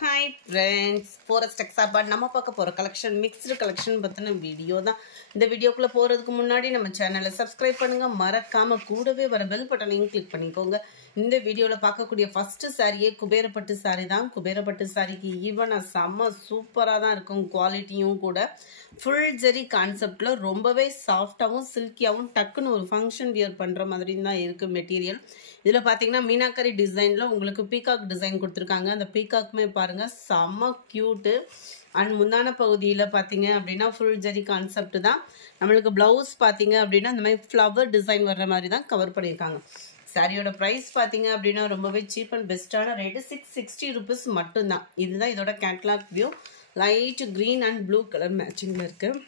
Hi friends, Forest Exabat நம்ம பார்க்க போற collection mixed collection பத்தின வீடியோ தான். இந்த வீடியோக்குள்ள போறதுக்கு முன்னாடி நம்ம சேனலை சப்ஸ்கிரைப் பண்ணுங்க, மறக்காம கூடவே வர பெல் பட்டனையும் கிளிக் பண்ணிக்கோங்க. இந்த வீடியோல பார்க்கக்கூடிய ஃபர்ஸ்ட் சாரியே குபேரப்பட்டு சாரி தான். குபேரப்பட்டு சாரிக்கு ஈவனா செம்ம சூப்பரா தான் இருக்கும். குவாலிட்டியும் கூட ஃபுல் ஜெரி கான்செப்ட்ல ரொம்பவே சாஃப்டாவும் சில்கியாவும் டக்குன்னு ஒரு ஃபங்க்ஷன் வியர் பண்ற மாதிரி தான் இருக்கு மெட்டீரியல். இதுல பாத்தீங்கன்னா மீனாக்கரி டிசைன்ல உங்களுக்கு பீகாக் டிசைன் கொடுத்துருக்காங்க. அந்த பீகாக்குமே பாருங்க செம்ம கியூட்டு. அண்ட் முந்தான பகுதியில் பார்த்தீங்க அப்படின்னா ஃபுல் ஜெரி கான்செப்ட் தான். நம்மளுக்கு ப்ளவுஸ் பார்த்தீங்க அப்படின்னா இந்த மாதிரி ஃப்ளவர் டிசைன் வர்ற மாதிரி தான் கவர் பண்ணியிருக்காங்க. சாரியோட ப்ரைஸ் பார்த்தீங்க அப்படின்னா ரொம்பவே சீப் அண்ட் பெஸ்ட்டான ரேட்டு 660 rupees மட்டும்தான். இதுதான் இதோட catalogue view. Light green and blue colour மேட்சிங்கில் இருக்குது.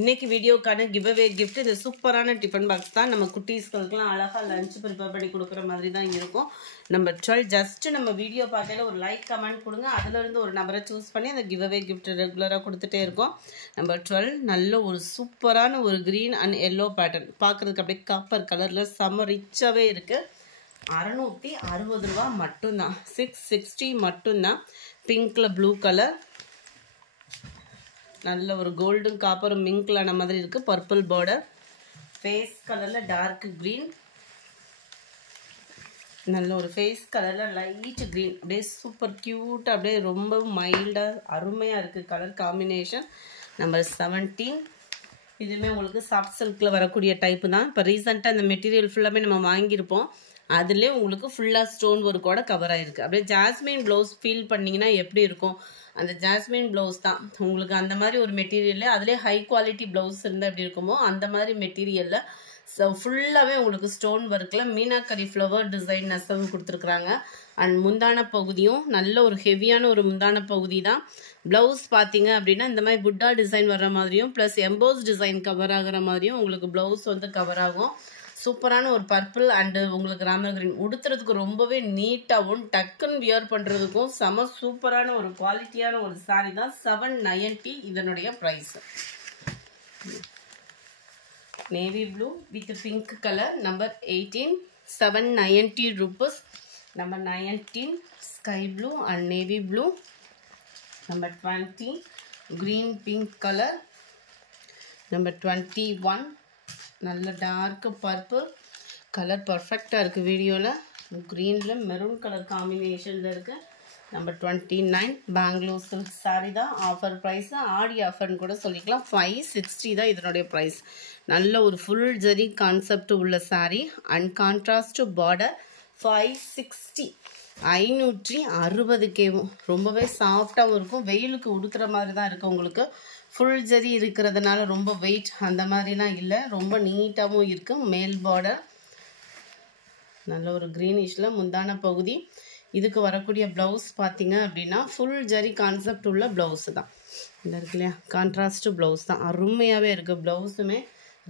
இன்னைக்கு வீடியோக்கான கிவ்அவே கிஃப்ட் இது சூப்பரான டிஃபன் பாக்ஸ் தான். நம்ம குட்டீஸ்களுக்குலாம் அழகாக லஞ்ச் ப்ரிப்பேர் பண்ணி கொடுக்குற மாதிரி தான் இருக்கும். நம்பர் 12 ஜஸ்ட் நம்ம வீடியோ பார்க்கல ஒரு லைக் கமெண்ட் கொடுங்க. அதுலேருந்து ஒரு நம்பரை சூஸ் பண்ணி அந்த கிவ்அவே கிஃப்ட் ரெகுலராக கொடுத்துட்டே இருக்கோம். நம்பர் 12 நல்ல ஒரு சூப்பரான ஒரு க்ரீன் அண்ட் எல்லோ பேட்டர்ன் பார்க்குறதுக்கு அப்படியே காப்பர் கலரில் செம்ம ரிச்சாகவே இருக்குது. 660 ரூபா மட்டும்தான். 660 மட்டும்தான். பிங்க்கில் ப்ளூ கலர், நல்ல ஒரு கோல்டன் காப்பரும் மிங்க்லான மாதிரி இருக்குது. பர்பிள் பார்டர், ஃபேஸ் கலரில் டார்க் க்ரீன், நல்ல ஒரு ஃபேஸ் கலரில் லைட் க்ரீன், அப்படியே சூப்பர் க்யூட்டாக அப்படியே ரொம்ப மைல்டாக அருமையாக இருக்குது கலர் காம்பினேஷன். நம்பர் 17 இதுவுமே உங்களுக்கு சாஃப்ட் சில்கில் வரக்கூடிய டைப்பு தான். இப்போ ரீசெண்டாக இந்த மெட்டீரியல் ஃபுல்லாமே நம்ம வாங்கியிருப்போம். அதுலேயே உங்களுக்கு ஃபுல்லாக ஸ்டோன் ஒர்க்கோட கவர் ஆகிருக்கு. அப்படியே ஜாஸ்மின் ப்ளவுஸ் ஃபீல் பண்ணிங்கன்னா எப்படி இருக்கும், அந்த ஜாஸ்மின் ப்ளவுஸ் தான் உங்களுக்கு. அந்த மாதிரி ஒரு மெட்டீரியலில் அதிலே ஹை குவாலிட்டி ப்ளவுஸ் இருந்தால் எப்படி இருக்குமோ அந்த மாதிரி மெட்டீரியலில் ஃபுல்லாகவே உங்களுக்கு ஸ்டோன் ஒர்க்கில் மீனாக்கரி ஃப்ளவர் டிசைன் நெசவு கொடுத்துருக்குறாங்க. அண்ட் முந்தான பகுதியும் நல்ல ஒரு ஹெவியான ஒரு முந்தான பகுதி தான். ப்ளவுஸ் பார்த்தீங்க அப்படின்னா இந்த மாதிரி புட்டா டிசைன் வர்ற மாதிரியும் ப்ளஸ் எம்போஸ் டிசைன் கவர் ஆகிற மாதிரியும் உங்களுக்கு ப்ளவுஸ் வந்து கவர் ஆகும். சூப்பரான ஒரு பர்பிள் அண்டு உங்களுக்கு ராமர் கிரீன். உடுத்துறதுக்கு ரொம்பவே நீட்டாகவும் டக்குன்னு வியர் பண்ணுறதுக்கும் செம சூப்பரான ஒரு குவாலிட்டியான ஒரு சாரி தான். 790 இதனுடைய price. Navy blue with pink colour. Number 18 790 rupees. Number 19 sky blue and navy blue. Number 20 green pink colour. Number 21 நல்ல டார்க் பர்பிள் கலர் பர்ஃபெக்டாக இருக்குது வீடியோவில். க்ரீனில் மெரூன் கலர் காம்பினேஷனில் இருக்குது. நம்பர் 29 பெங்களூர் சில்க் சாரி தான். ஆஃபர் ப்ரைஸ் ஆடி ஆஃபர்னு கூட சொல்லிக்கலாம். 560 தான் இதனுடைய ப்ரைஸ். நல்ல ஒரு ஃபுல் ஜெரி கான்செப்ட் உள்ள சாரி அண்ட் கான்ட்ராஸ்ட் பார்டர். 560 560 ரொம்பவே சாஃப்டாகவும் இருக்கும். வெயிலுக்கு உடுத்துற மாதிரி தான் இருக்குது உங்களுக்கு. ஃபுல் ஜெரி இருக்கிறதுனால ரொம்ப வெயிட் அந்த மாதிரிலாம் இல்லை, ரொம்ப நீட்டாகவும் இருக்குது. மேல் பார்டர் நல்ல ஒரு க்ரீனிஷில் முந்தான பகுதி. இதுக்கு வரக்கூடிய ப்ளவுஸ் பார்த்தீங்க அப்படின்னா ஃபுல் ஜெரி கான்செப்ட் உள்ள ப்ளவுஸு தான். இந்த இருக்கு இல்லையா, கான்ட்ராஸ்ட் ப்ளவுஸ் தான். அருமையாகவே இருக்குது ப்ளவுஸுமே.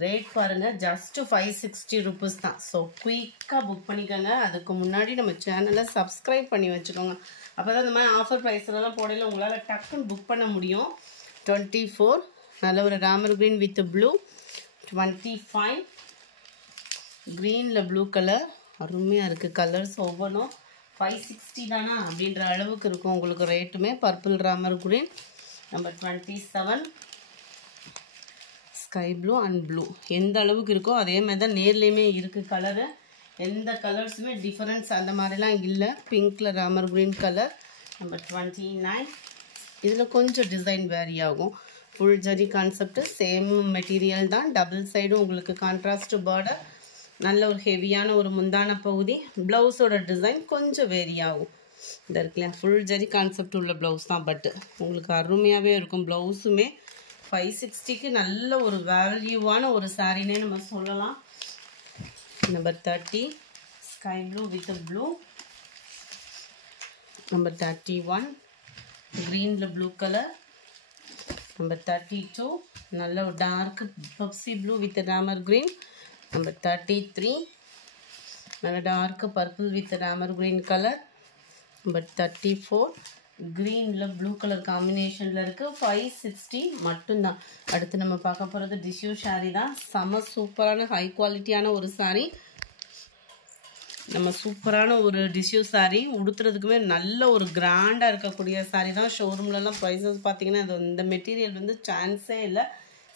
ரேட் பாருங்கள் ஜஸ்ட் 560 rupees தான். ஸோ குயிக்காக புக் பண்ணிக்கோங்க. அதுக்கு முன்னாடி நம்ம சேனலை சப்ஸ்கிரைப் பண்ணி வச்சுக்கோங்க. அப்போ தான் இந்த மாதிரி ஆஃபர் ப்ரைஸ்லலாம் போடையில் உங்களால் டக்குன்னு புக் பண்ண முடியும். 24 நல்ல ஒரு ராமர் க்ரீன் வித் ப்ளூ. 25 க்ரீனில் ப்ளூ கலர். அருமையாக இருக்குது கலர்ஸ் ஒவ்வொன்றும். 560 தானா அப்படின்ற அளவுக்கு இருக்கும் உங்களுக்கு ரேட்டுமே. பர்பிள் ராமர் green. Number 27 sky blue and blue. எந்த அளவுக்கு இருக்கோ அதே மாதிரி தான் நேர்லேயுமே இருக்குது கலரு. எந்த கலர்ஸுமே டிஃப்ரென்ஸ் அந்த மாதிரிலாம் இல்லை. பிங்க்கில் ராமர் க்ரீன் கலர். நம்பர் 29 இதில் கொஞ்சம் டிசைன் வேரி ஆகும். Full zari concept same material தான். டபுள் சைடும் உங்களுக்கு கான்ட்ராஸ்ட் பார்டர். நல்ல ஒரு ஹெவியான ஒரு முந்தான பகுதி. ப்ளவுஸோட டிசைன் கொஞ்சம் வேரி ஆகும். இந்த இருக்குல்ல ஃபுல் ஜரி கான்செப்ட் உள்ள ப்ளவுஸ் தான். பட்டு உங்களுக்கு அருமையாகவே இருக்கும். ப்ளவுஸுமே 560க்கு நல்ல ஒரு வேல்யூவான ஒரு சாரினே நம்ம சொல்லலாம். Number 30 sky blue with blue. Number 31 க்ரீனில் ப்ளூ கலர். நம்பர் 32 நல்ல ஒரு dark Pepsi blue with Ramar green. Number 33 நல்ல dark purple with Ramar green colour. Number 34 க்ரீனில் ப்ளூ கலர் காம்பினேஷனில் இருக்குது. 560 மட்டும்தான். அடுத்து நம்ம பார்க்க போகிறது டிஷ்யூ சாரி தான். செம சூப்பரான ஹை குவாலிட்டியான ஒரு சாரி. நம்ம சூப்பரான ஒரு டிஷ்யூ சாரீ, உடுத்துறதுக்குமே நல்ல ஒரு கிராண்டாக இருக்கக்கூடிய சாரீ தான். ஷோரூம்லலாம் ப்ரைஸஸ் பார்த்தீங்கன்னா அது இந்த மெட்டீரியல் வந்து சான்ஸே இல்லை.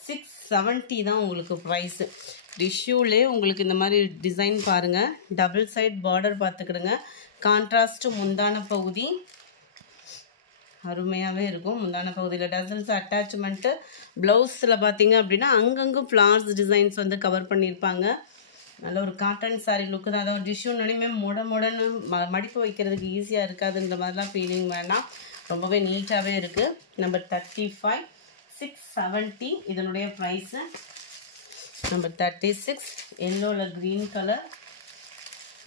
670 தான் உங்களுக்கு ப்ரைஸு. டிஷ்யூலே உங்களுக்கு இந்த மாதிரி டிசைன் பாருங்கள். டபுள் சைட் பார்டர் பார்த்துக்கிடுங்க. கான்ட்ராஸ்ட்டு முந்தான பகுதி அருமையாகவே இருக்கும். முந்தான பகுதியில் டசல்ஸ் அட்டாச்மெண்ட்டு. ப்ளவுஸில் பார்த்தீங்க அப்படின்னா அங்கங்கே ஃப்ளார்ஸ் டிசைன்ஸ் வந்து கவர் பண்ணியிருப்பாங்க. நல்ல ஒரு காட்டன் சாரீ லுக்கு தான். அதாவது டிஷ்யூன்னு முடன்னு மடிப்பு வைக்கிறதுக்கு ஈஸியாக இருக்காதுன்ற மாதிரிலாம் ஃபீலிங் வேண்டாம். ரொம்பவே நீட்டாகவே இருக்குது. நம்பர் 35 670 இதனுடைய ப்ரைஸு. நம்பர் 36 எல்லோவில் green colour.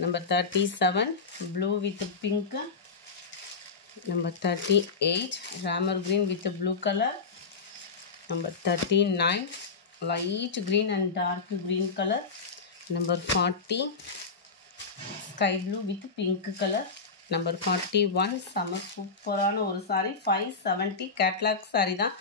Number 37 blue with pink. Number 38 ராமர் green with blue colour. Number 39 light green and dark green colour. Number 40 sky blue with pink colour. Number 41 செம சூப்பரான ஒரு சாரீ. 570 கேட்லாக் சாரீ தான்.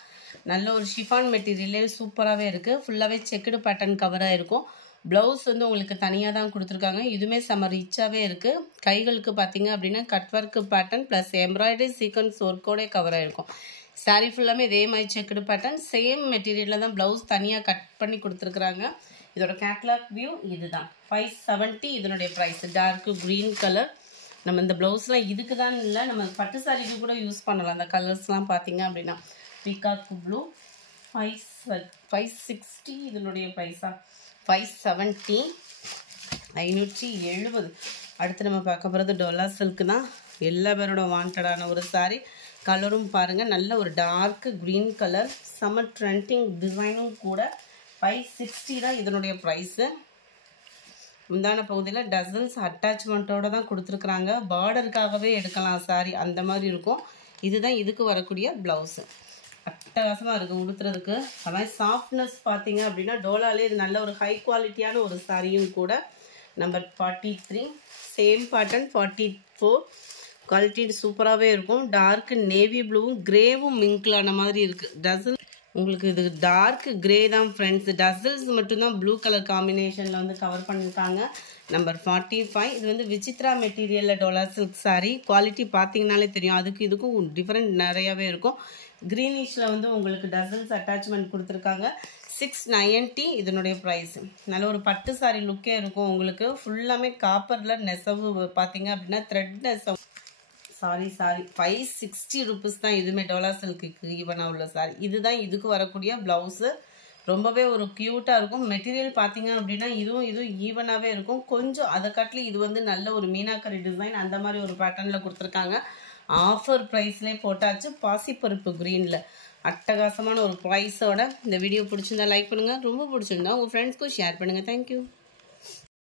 நல்ல ஒரு ஷிஃபான் மெட்டீரியலே சூப்பராகவே இருக்குது. ஃபுல்லாகவே செக்குடு பேட்டர்ன் கவராக இருக்கும். ப்ளவுஸ் வந்து உங்களுக்கு தனியாக தான் கொடுத்துருக்காங்க. இதுவுமே செம ரிச்சாகவே இருக்குது. கைகளுக்கு பார்த்தீங்க அப்படின்னா cut work pattern plus embroidery sequence ஒர்க்கோடே கவராக இருக்கும். சாரீ ஃபுல்லாமே இதே மாதிரி செக்குடு பேட்டர்ன் சேம் மெட்டீரியலில் தான் ப்ளவுஸ் தனியாக கட் பண்ணி கொடுத்துருக்குறாங்க. இதோட கேட்லாக் வியூ இதுதான். 570 இதனுடைய ப்ரைஸ். Torque green colour. நம்ம இந்த ப்ளவுஸ்லாம் இதுக்கு தான் இல்லை, நம்ம பட்டு சாரிக்கு கூட யூஸ் பண்ணலாம். அந்த கலர்ஸ்லாம் பார்த்தீங்க அப்படின்னா பீகாக் ப்ளூ. 560 இதனுடைய ப்ரைஸா. 570 570. அடுத்து நம்ம பார்க்க போகிறது டோலா சில்க்கு தான். எல்லா பேரோட வாண்டடான ஒரு சாரீ. கலரும் பாருங்கள் நல்ல ஒரு dark green colour. Summer trending டிசைனும் கூட. 560 தான் இதனுடைய ப்ரைஸு. முந்தான பகுதியில் டசல்ஸ் அட்டாச்மெண்ட்டோடு தான் கொடுத்துருக்குறாங்க. பார்டருக்காகவே எடுக்கலாம் சாரி அந்த மாதிரி இருக்கும். இதுதான் இதுக்கு வரக்கூடிய ப்ளவுஸு. அட்டகாசமாக இருக்குது உடுத்துறதுக்கு. அதான் சாஃப்ட்னஸ் பார்த்தீங்க அப்படின்னா டோலாலே இது நல்ல ஒரு ஹை குவாலிட்டியான ஒரு சாரியும் கூட. Number 43 same pattern. 44 குவாலிட்டி சூப்பராகவே இருக்கும். டார்க்கு நேவி ப்ளூவும் கிரேவும் மிங்கிளான மாதிரி இருக்குது. டசல் உங்களுக்கு இது டார்க் கிரே தான் ஃப்ரெண்ட்ஸ். டசல்ஸ் மட்டும்தான் ப்ளூ கலர் காம்பினேஷனில் வந்து கவர் பண்ணியிருக்காங்க. நம்பர் 45 இது வந்து விசித்ரா மெட்டீரியலில் டோலா சில்க் சாரீ. குவாலிட்டி பார்த்தீங்கனாலே தெரியும். அதுக்கு இதுக்கும் டிஃப்ரெண்ட் நிறையாவே இருக்கும். க்ரீனிஷில் வந்து உங்களுக்கு டசல்ஸ் அட்டாச்மெண்ட் கொடுத்துருக்காங்க. 690 இதனுடைய ப்ரைஸ். நல்ல ஒரு பட்டு சாரீ லுக்கே இருக்கும் உங்களுக்கு. ஃபுல்லாமே காப்பரில் நெசவு பார்த்தீங்க அப்படின்னா த்ரெட் நெசவு. சாரி 560 ருபீஸ் தான் இதுவுமே டோலா சில்க்கு ஈவனாக உள்ள சாரி. இதுதான் இதுக்கு வரக்கூடிய ப்ளவுஸு. ரொம்பவே ஒரு க்யூட்டாக இருக்கும். மெட்டீரியல் பார்த்தீங்க அப்படின்னா இதுவும் ஈவனாகவே இருக்கும். கொஞ்சம் அதை காட்டிலும் இது வந்து நல்ல ஒரு மீனாக்கரி டிசைன் அந்த மாதிரி ஒரு பேட்டர்னில் கொடுத்துருக்காங்க. ஆஃபர் ப்ரைஸ்லேயே போட்டாச்சு. பாசிப்பருப்பு க்ரீனில் அட்டகாசமான ஒரு ப்ரைஸோட. இந்த வீடியோ பிடிச்சிருந்தா லைக் பண்ணுங்கள். ரொம்ப பிடிச்சிருந்தா உங்கள் ஃப்ரெண்ட்ஸ்க்கும் ஷேர் பண்ணுங்கள். தேங்க்யூ.